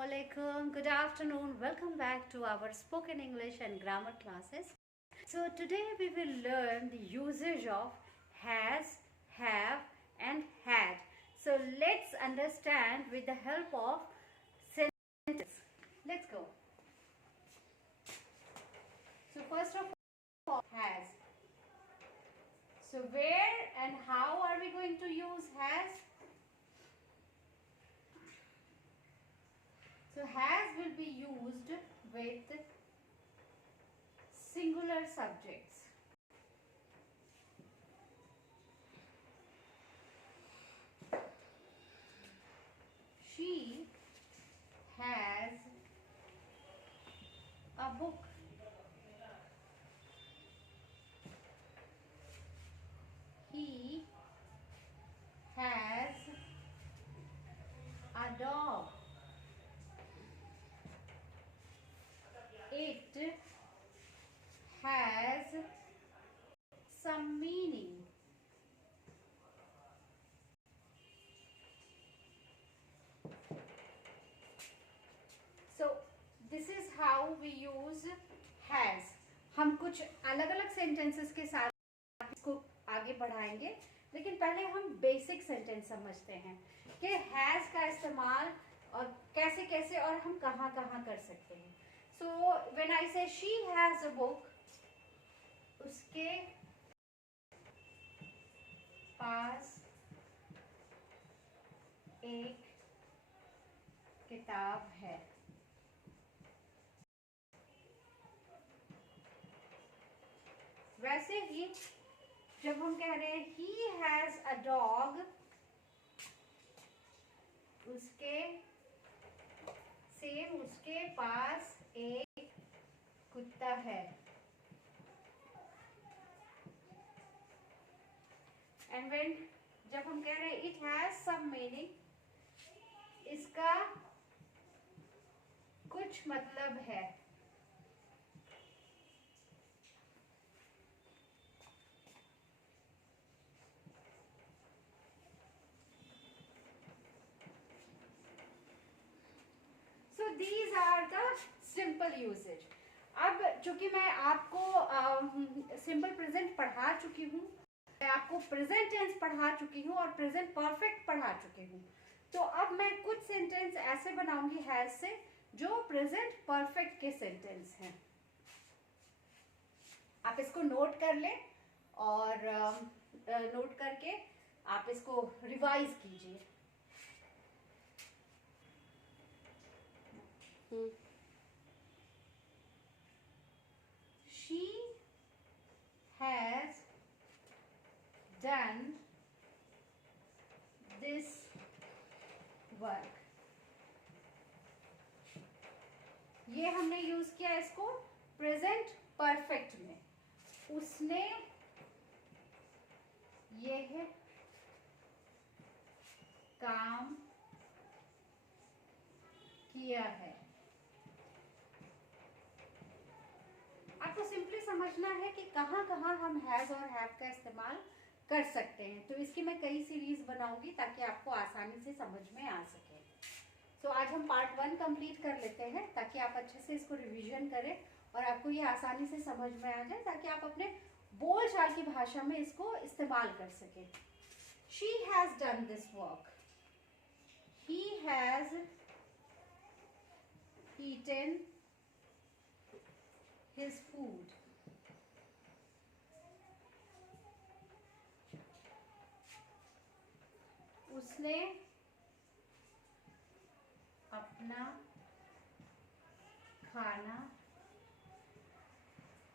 Assalamualaikum. Good afternoon. Welcome back to our spoken English and grammar classes. So today we will learn the usage of has, have and had. So let's understand with the help of sentences. Let's go. So first of all, has. So where and how are we going to use has? So has will be used with singular subjects. She has a book. He has a dog. It has some meaning. So this is how we use has. हम कुछ अलग अलग sentences के साथ इसको आगे बढ़ाएंगे, लेकिन पहले हम बेसिक सेंटेंस समझते हैं कि हैज का इस्तेमाल और कैसे कैसे और हम कहाँ कहाँ कर सकते हैं. सो व्हेन आई से शी हैज अ बुक, उसके पास एक किताब है. वैसे ही जब हम कह रहे हैं he has a dog, उसके पास एक कुत्ता है. एंड व्हेन जब हम कह रहे हैं it has some meaning, इसका कुछ मतलब है. So these are the simple usage. अब चूंकि मैं आपको सिंपल प्रेजेंट पढ़ा चुकी हूँ, मैं आपको प्रेजेंट टेंस पढ़ा चुकी हूँ और प्रेजेंट परफेक्ट पढ़ा चुकी हूँ, तो अब मैं कुछ सेंटेंस ऐसे बनाऊंगी हैज से जो प्रेजेंट परफेक्ट के सेंटेंस हैं. आप इसको नोट कर लें और नोट करके आप इसको रिवाइज कीजिए. She has done this work. ये हमने यूज किया इसको प्रेजेंट परफेक्ट में. उसने यह काम किया है. आपको सिंपली समझना है कि कहाँ कहाँ हम हैज और हैव का इस्तेमाल कर सकते हैं. तो इसकी मैं कई सीरीज बनाऊंगी ताकि आपको आसानी से समझ में आ सके. तो आज हम पार्ट 1 कंप्लीट कर लेते हैं ताकि आप अच्छे से इसको रिवीजन करें और आपको ये आसानी से समझ में आ जाए ताकि आप अपने बोलचाल की भाषा में इसको इस्तेमाल कर सकें. She has done this work. He has eaten his food. उसने अपना खाना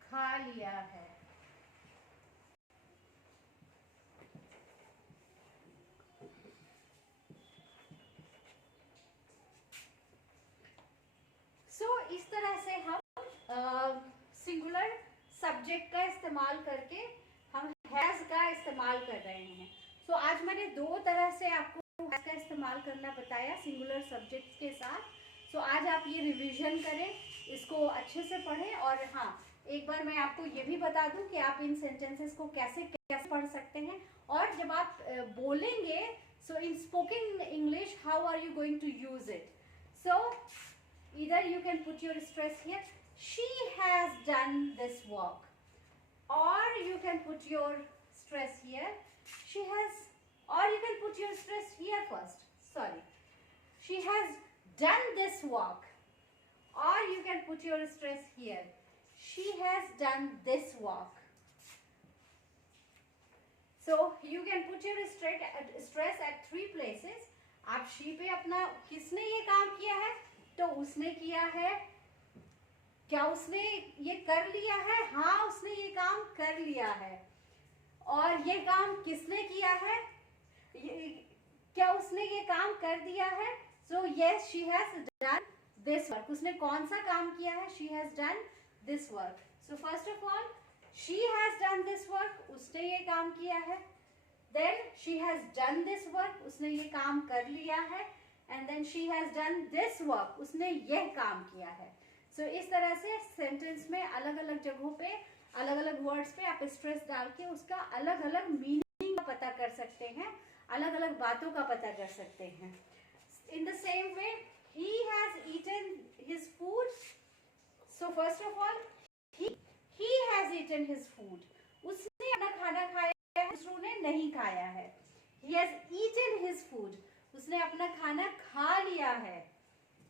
खा लिया है. इस तरह से हम सिंगुलर सब्जेक्ट का इस्तेमाल करके हम हैज का इस्तेमाल कर रहे हैं. आज मैंने दो तरह से आपको हैज का इस्तेमाल करना बताया सिंगुलर सब्जेक्ट के साथ. आज आप ये रिवीजन करें, इसको अच्छे से पढ़ें. और हाँ, एक बार मैं आपको ये भी बता दूं कि आप इन सेंटेंसेस को कैसे कैसे पढ़ सकते हैं. और जब आप बोलेंगे, so in spoken English how are you going to use it. Either you can put your stress here, she has done this work, or you can put your stress here, she has, or you can put your stress here first, sorry, she has done this work, or you can put your stress here, she has done this work. So you can put your stress at 3 places. आप she पे अपना, किसने ये काम किया है, तो उसने किया है, क्या उसने ये कर लिया है, हाँ उसने ये काम कर लिया है, और ये काम किसने किया है, क्या उसने ये काम कर दिया है, so yes she has done this work. उसने कौन सा काम किया है, she has done this work. So first of all she has done this work, उसने ये काम किया है, then she has done this work, उसने ये काम कर लिया है, and then she has done this work, उसने ये काम किया है. So इस तरह से सेंटेंस में अलग अलग जगहों पे अलग अलग वर्ड्स पे आप स्ट्रेस डाल के उसका अलग अलग मीनिंग पता कर सकते हैं, अलग अलग बातों का पता कर सकते हैं. In the same way he has eaten his food. So first of all he has eaten his food. उसने अपना खाना खाया है, दूसरों ने नहीं खाया है. He has eaten his food. उसने अपना खाना खा लिया है.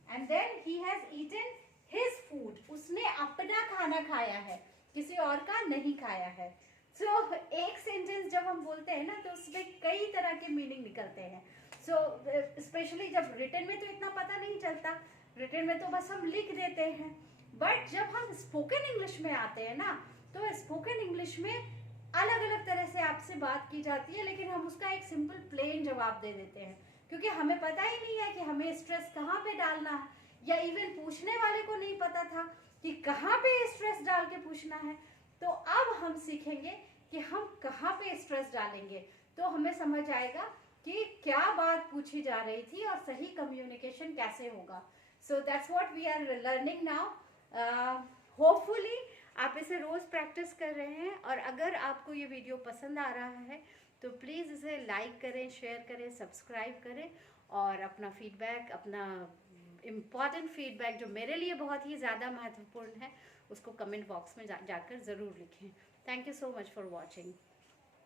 And then he has eaten his food. उसने अपना खाना खाया है, किसी और का नहीं खाया है. So एक सेंटेंस जब हम बोलते हैं ना तो उसमें कई तरह के मीनिंग निकलते हैं. So स्पेशली जब रिटन में तो इतना पता नहीं चलता, रिटन में तो बस हम लिख देते हैं, बट जब हम स्पोकन इंग्लिश में आते हैं ना तो स्पोकन इंग्लिश में अलग अलग तरह से आपसे बात की जाती है, लेकिन हम उसका एक सिंपल प्लेन जवाब दे देते हैं, क्योंकि हमें पता ही नहीं है कि हमें स्ट्रेस कहाँ पे डालना है, या इवन पूछने वाले को नहीं पता था कि कहाँ पे स्ट्रेस डाल के पूछना है. तो अब हम सीखेंगे कि हम कहाँ पे स्ट्रेस डालेंगे, तो हमें समझ आएगा कि क्या बात पूछी जा रही थी और सही कम्युनिकेशन कैसे होगा. So that's what we are learning now. Hopefully आप इसे रोज़ प्रैक्टिस कर रहे हैं, और अगर आपको ये वीडियो पसंद आ रहा है तो प्लीज़ इसे लाइक करें, शेयर करें, सब्सक्राइब करें, और अपना फीडबैक, अपना इम्पॉर्टेंट फीडबैक जो मेरे लिए बहुत ही ज़्यादा महत्वपूर्ण है, उसको कमेंट बॉक्स में जाकर ज़रूर लिखें. Thank you so much for watching.